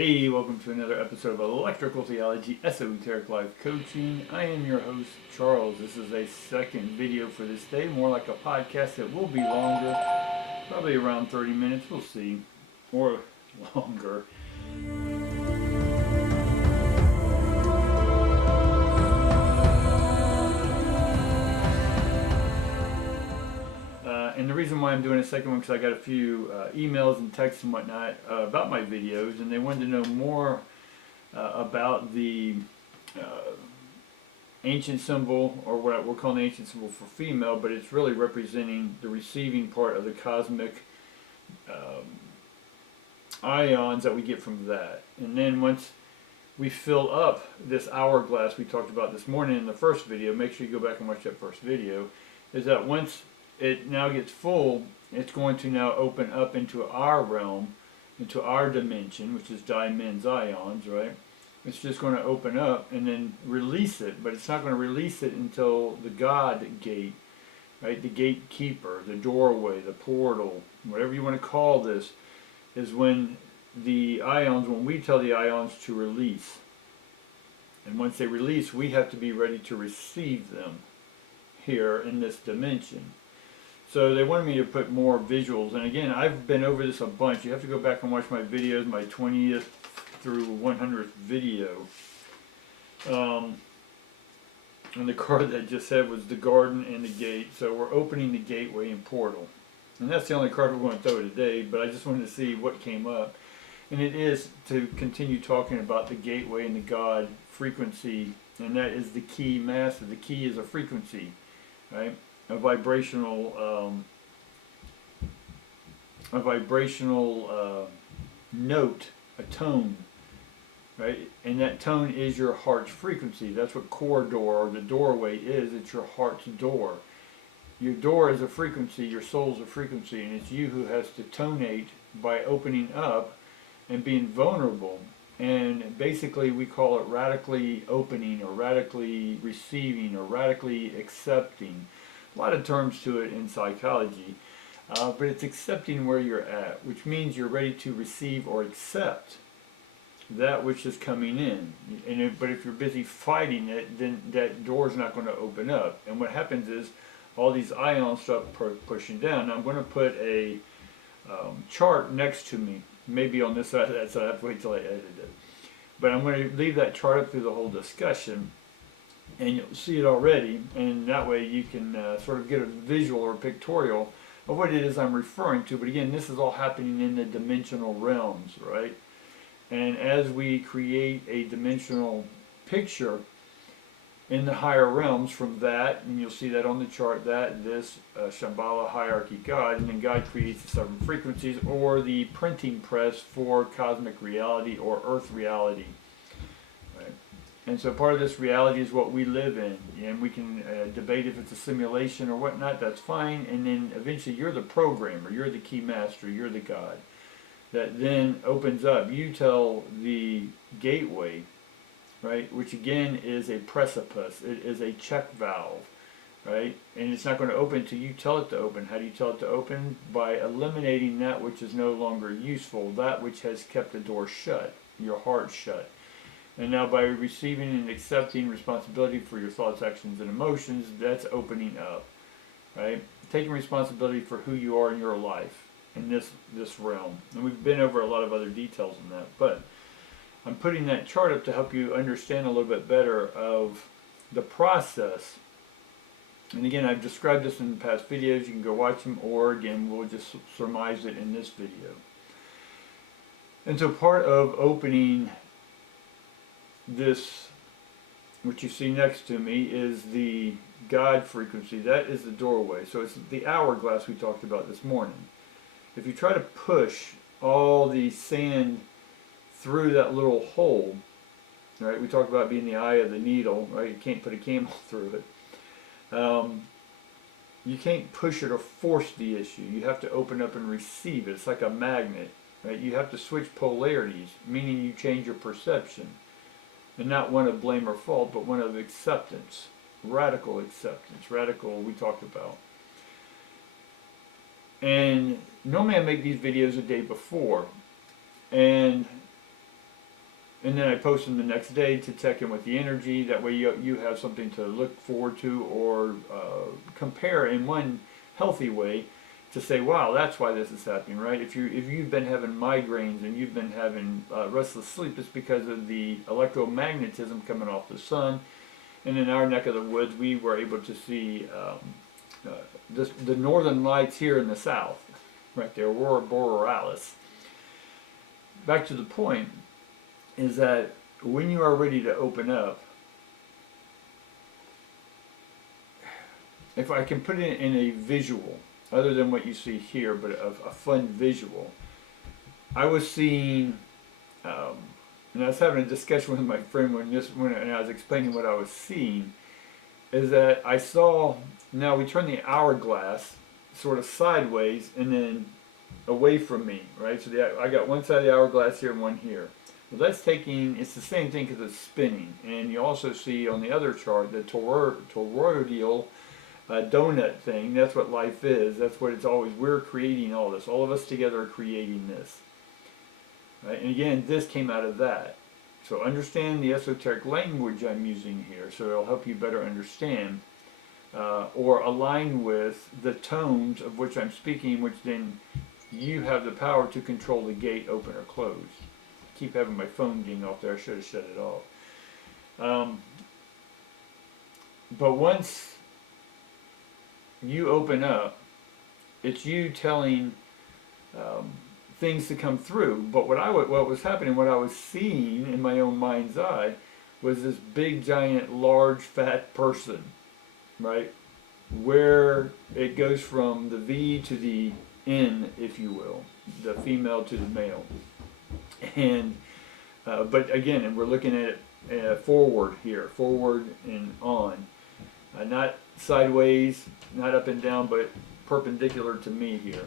Hey, welcome to another episode of Electrical Theology Esoteric Life Coaching. I am your host, Charles. This is a second video for this day, more like a podcast. It will be longer, probably around 30 minutes, we'll see, or longer. And the reason why I'm doing a second one, because I got a few emails and texts and whatnot about my videos, and they wanted to know more about the ancient symbol, or what we're calling the ancient symbol for female, but it's really representing the receiving part of the cosmic ions that we get from that. And then once we fill up this hourglass we talked about this morning in the first video, make sure you go back and watch that first video, is that once it now gets full, it's going to now open up into our realm, into our dimension, which is dimensions, ions, right? It's just going to open up and then release it, but it's not going to release it until the God gate, right? The gatekeeper, the doorway, the portal, whatever you want to call this, is when the ions, when we tell the ions to release. And once they release, we have to be ready to receive them here in this dimension. So they wanted me to put more visuals, and again, I've been over this a bunch. You have to go back and watch my videos, my 20th through 100th video. And the card that I just said was the garden and the gate. So we're opening the gateway and portal. And that's the only card we're going to throw today, but I just wanted to see what came up. And it is to continue talking about the gateway and the God frequency, and that is the key master. The key is a frequency, right? A vibrational note, a tone, right? And that tone is your heart's frequency. That's what corridor, or the doorway, is. It's your heart's door. Your door is a frequency, your soul's a frequency, and it's you who has to tonate by opening up and being vulnerable. And basically we call it radically opening, or radically receiving, or radically accepting. A lot of terms to it in psychology, but it's accepting where you're at, which means you're ready to receive or accept that which is coming in. But if you're busy fighting it, then that door's not going to open up. And what happens is all these ions start pushing down. Now I'm going to put a chart next to me, maybe on this side of that, so I have to wait till I edit it. But I'm going to leave that chart up through the whole discussion, and you'll see it already, and that way you can sort of get a visual or pictorial of what it is I'm referring to. But again, this is all happening in the dimensional realms, right? And as we create a dimensional picture in the higher realms from that, and you'll see that on the chart, that, this, Shambhala, hierarchy, God, and then God creates the 7 frequencies, or the printing press for cosmic reality or earth reality. And so part of this reality is what we live in, and we can debate if it's a simulation or whatnot. That's fine. And then eventually you're the programmer, you're the key master, you're the God that then opens up. You tell the gateway, right, which again is a precipice. It is a check valve, right? And it's not going to open until you tell it to open. How do you tell it to open? By eliminating that which is no longer useful, that which has kept the door shut, your heart shut. And now by receiving and accepting responsibility for your thoughts, actions, and emotions, that's opening up, right? Taking responsibility for who you are in your life, in this realm. And we've been over a lot of other details in that, but I'm putting that chart up to help you understand a little bit better of the process. And again, I've described this in past videos. You can go watch them, or again, we'll just surmise it in this video. And so part of opening this, what you see next to me, is the God frequency. That is the doorway. So it's the hourglass we talked about this morning. If you try to push all the sand through that little hole, right? We talked about being the eye of the needle, right? You can't put a camel through it. You can't push it or force the issue. You have to open up and receive it. It's like a magnet, right? You have to switch polarities, meaning you change your perception. And not one of blame or fault, but one of acceptance, radical acceptance, radical we talked about. And normally I make these videos a day before, and and then I post them the next day to check in with the energy. That way you have something to look forward to or compare in one healthy way to say, wow, that's why this is happening, right? If you've been having migraines and you've been having restless sleep, it's because of the electromagnetism coming off the sun. And in our neck of the woods, we were able to see the northern lights here in the south, right? The aurora borealis. Back to the point is that when you are ready to open up, if I can put it in a visual, other than what you see here, but a fun visual, I was seeing, and I was having a discussion with my friend when I was explaining what I was seeing, is that I saw, now we turn the hourglass sort of sideways and then away from me, right? So I got one side of the hourglass here and one here. Well, that's taking, it's the same thing because it's spinning. And you also see on the other chart the toroidal donut thing. That's what life is. That's what it's always. We're creating all this. All of us together are creating this. Right? And again, this came out of that. So understand the esoteric language I'm using here, so it'll help you better understand or align with the tones of which I'm speaking, which then you have the power to control the gate, open or close. I keep having my phone ding off there. I should have shut it off. But once you open up, it's you telling things to come through. But what was happening, what I was seeing in my own mind's eye, was this big, giant, large, fat person, right? Where it goes from the V to the N, if you will, the female to the male. And but again, and we're looking at it forward here, forward and on, not sideways, not up and down, but perpendicular to me here,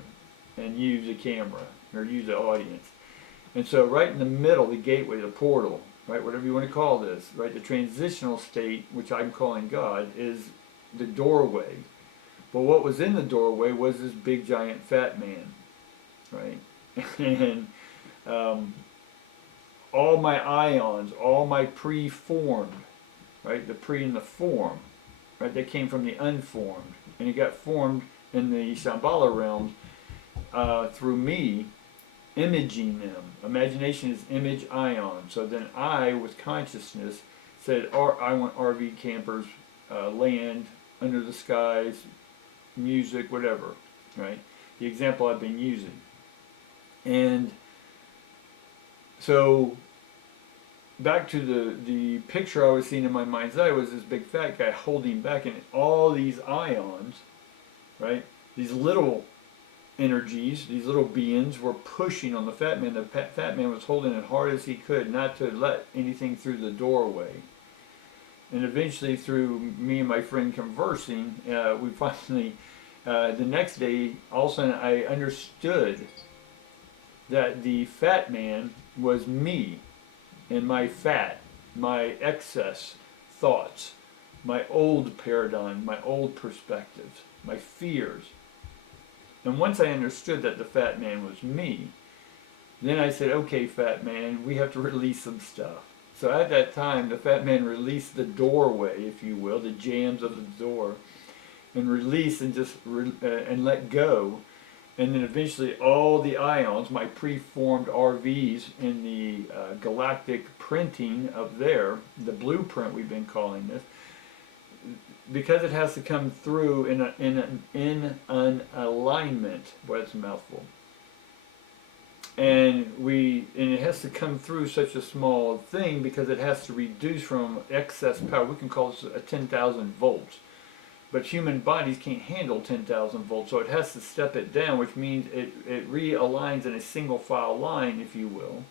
and use the camera or use the audience. And so right in the middle, the gateway, the portal, right, whatever you want to call this, right, the transitional state, which I'm calling God, is the doorway. But what was in the doorway was this big giant fat man, right? And all my ions, all my pre-formed, right, the pre and the form, right, they came from the unformed, and it got formed in the Shambhala realms through me imaging them. Imagination is image ion. So then I, with consciousness, said, I want RV campers, land, under the skies, music, whatever, right? The example I've been using. And so back to the picture I was seeing in my mind's eye was this big fat guy holding back, and all these ions, right? These little energies, these little beings were pushing on the fat man. The fat man was holding it hard as he could not to let anything through the doorway. And eventually, through me and my friend conversing, we finally, the next day, all of a sudden I understood that the fat man was me and my fat, my excess thoughts, my old paradigm, my old perspectives, my fears. And once I understood that the fat man was me, then I said, okay, fat man, we have to release some stuff. So at that time, the fat man released the doorway, if you will, the jambs of the door, and released and just and let go. And then eventually all the ions, my preformed RVs in the galactic printing of there, the blueprint we've been calling this, because it has to come through in an alignment. Boy, that's a mouthful. And it has to come through such a small thing because it has to reduce from excess power. We can call this a 10,000 volts. But human bodies can't handle 10,000 volts, so it has to step it down, which means it realigns in a single file line, if you will,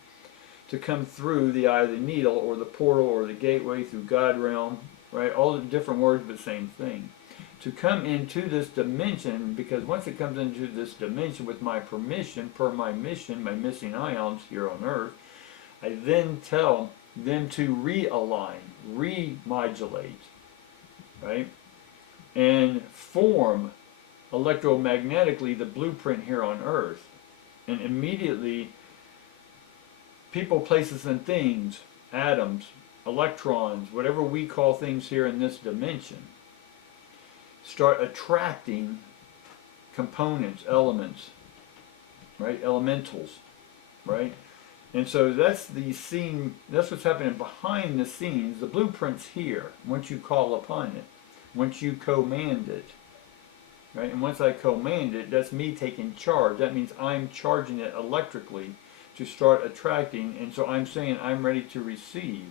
to come through the eye of the needle or the portal or the gateway through God realm, right? All the different words, but same thing. To come into this dimension, because once it comes into this dimension with my permission, per my mission, my missing ions here on Earth, I then tell them to realign, remodulate, right? And form electromagnetically the blueprint here on Earth. And immediately, people, places, and things atoms, electrons, whatever we call things here in this dimension, start attracting components, elements, right? Elementals, right? And so that's the scene, that's what's happening behind the scenes. The blueprint's here once you call upon it, once you command it, right? And once I command it, that's me taking charge. That means I'm charging it electrically to start attracting, and so I'm saying I'm ready to receive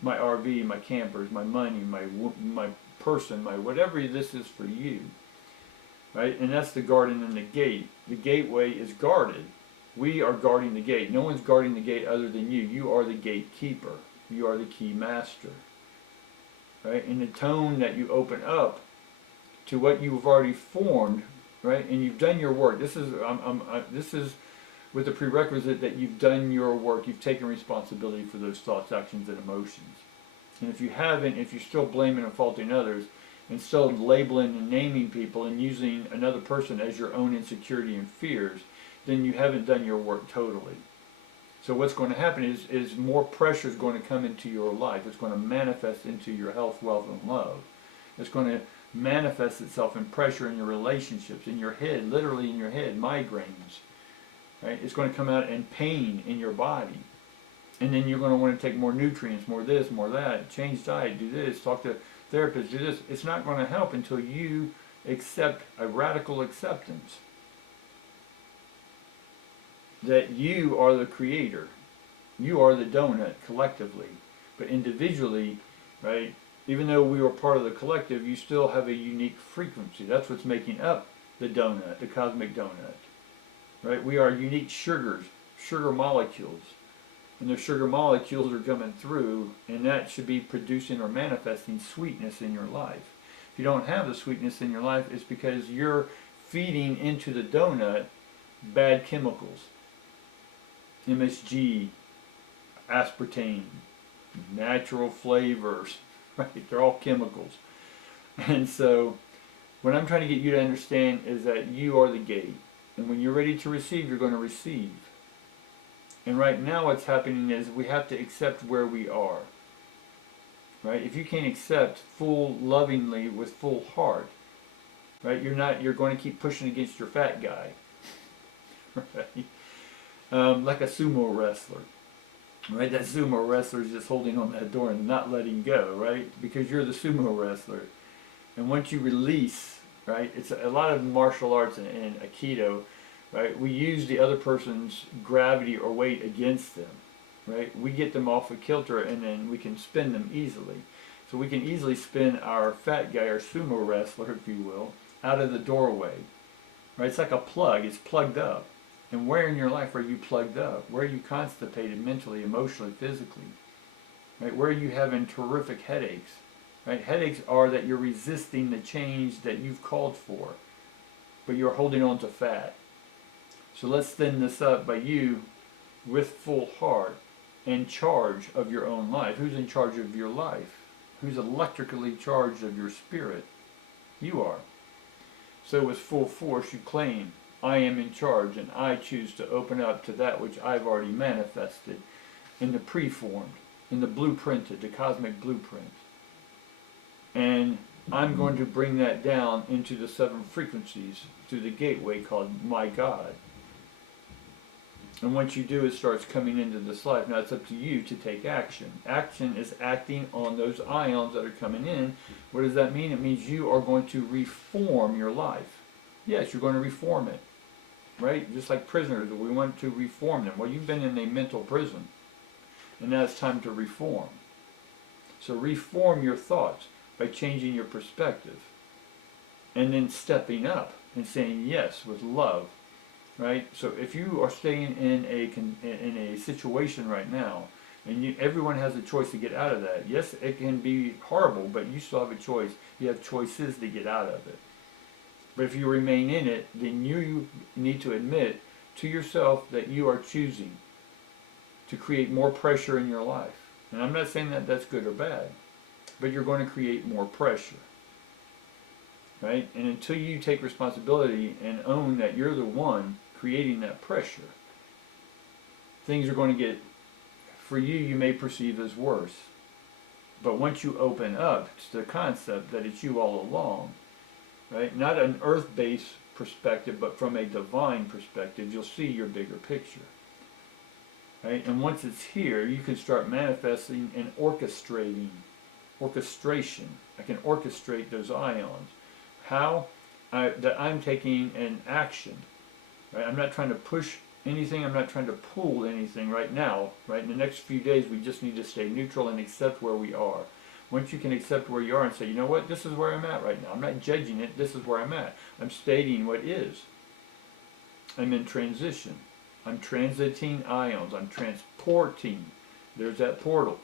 my RV, my campers, my money, my person, my whatever this is for you, right? And that's the garden and the gate. The gateway is guarded. We are guarding the gate. No one's guarding the gate other than you. You are the gatekeeper. You are the key master, right? And the tone that you open up to what you've already formed, right? And you've done your work. This is this is with the prerequisite that you've done your work. You've taken responsibility for those thoughts, actions, and emotions. And if you haven't, if you're still blaming and faulting others, and still labeling and naming people and using another person as your own insecurity and fears, then you haven't done your work totally. So what's going to happen is more pressure is going to come into your life. It's going to manifest into your health, wealth, and love. It's going to manifest itself in pressure in your relationships, in your head, literally in your head, migraines. Right? It's going to come out in pain in your body. And then you're going to want to take more nutrients, more this, more that, change diet, do this, talk to therapists, do this. It's not going to help until you accept a radical acceptance that you are the creator. You are the donut collectively. But individually, right, even though we are part of the collective, you still have a unique frequency. That's what's making up the donut, the cosmic donut. Right? We are unique sugars, sugar molecules. And the sugar molecules are coming through, and that should be producing or manifesting sweetness in your life. If you don't have the sweetness in your life, it's because you're feeding into the donut bad chemicals. MSG, aspartame, natural flavors, right? They're all chemicals. And so what I'm trying to get you to understand is that you are the gate. And when you're ready to receive, you're going to receive. And right now what's happening is we have to accept where we are. Right? If you can't accept full lovingly with full heart, right? You're going to keep pushing against your fat guy. Right? Like a sumo wrestler. Right? That sumo wrestler is just holding on that door and not letting go, right? Because you're the sumo wrestler. And once you release, right? It's a lot of martial arts and Aikido, right? We use the other person's gravity or weight against them, right? We get them off a kilter and then we can spin them easily. So we can easily spin our fat guy, our sumo wrestler, if you will, out of the doorway, right? It's like a plug. It's plugged up. And where in your life are you plugged up? Where are you constipated mentally, emotionally, physically? Right? Where are you having terrific headaches? Right? Headaches are that you're resisting the change that you've called for, but you're holding on to fat. So let's thin this up by you, with full heart, in charge of your own life. Who's in charge of your life? Who's electrically charged of your spirit? You are. So with full force you claim, I am in charge and I choose to open up to that which I've already manifested in the preformed, in the blueprinted, the cosmic blueprint. And I'm going to bring that down into the 7 frequencies through the gateway called my God. And once you do, it starts coming into this life. Now it's up to you to take action. Action is acting on those ions that are coming in. What does that mean? It means you are going to reform your life. Yes, you're going to reform it. Right? Just like prisoners, we want to reform them. Well, you've been in a mental prison. And now it's time to reform. So reform your thoughts by changing your perspective. And then stepping up and saying yes with love. Right? So if you are staying in a situation right now, and everyone has a choice to get out of that. Yes, it can be horrible, but you still have a choice. You have choices to get out of it. But if you remain in it, then you need to admit to yourself that you are choosing to create more pressure in your life. And I'm not saying that that's good or bad, but you're going to create more pressure. Right? And until you take responsibility and own that you're the one creating that pressure, things are going to get for you, you may perceive as worse. But once you open up to the concept that it's you all along, right? Not an earth-based perspective, but from a divine perspective, you'll see your bigger picture. Right? And once it's here, you can start manifesting and orchestrating. Orchestration. I can orchestrate those ions. How? That I'm taking an action. Right? I'm not trying to push anything. I'm not trying to pull anything right now. Right? In the next few days, we just need to stay neutral and accept where we are. Once you can accept where you are and say, you know what, this is where I'm at right now. I'm not judging it. This is where I'm at. I'm stating what is. I'm in transition. I'm transiting ions. I'm transporting. There's that portal.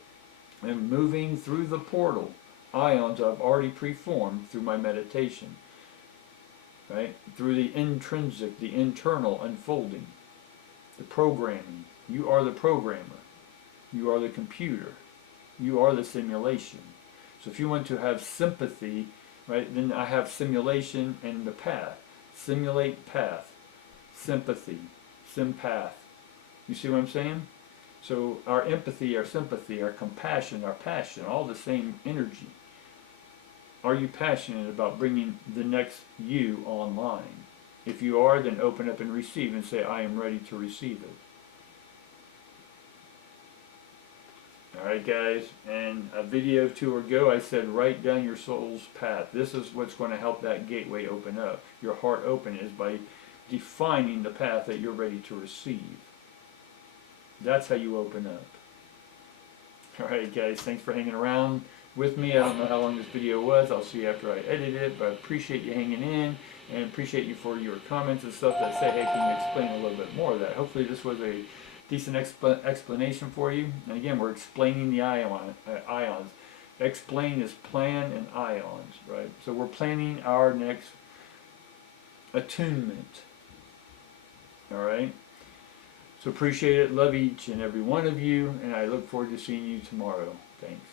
I'm moving through the portal. Ions I've already preformed through my meditation. Right? Through the intrinsic, the internal unfolding. The programming. You are the programmer. You are the computer. You are the simulation. So if you want to have sympathy, right, then I have simulation and the path. Simulate path. Sympathy. Sympath. You see what I'm saying? So our empathy, our sympathy, our compassion, our passion, all the same energy. Are you passionate about bringing the next you online? If you are, then open up and receive and say, I am ready to receive it. Alright guys, and a video or two ago I said write down your soul's path. This is what's going to help that gateway open up. Your heart open is by defining the path that you're ready to receive. That's how you open up. Alright guys, thanks for hanging around with me. I don't know how long this video was. I'll see you after I edit it, but I appreciate you hanging in and appreciate you for your comments and stuff that say, hey, can you explain a little bit more of that? Hopefully this was a decent explanation for you. And again, we're explaining the ions. Explain is plan and ions, right? So we're planning our next attunement. Alright? So appreciate it. Love each and every one of you. And I look forward to seeing you tomorrow. Thanks.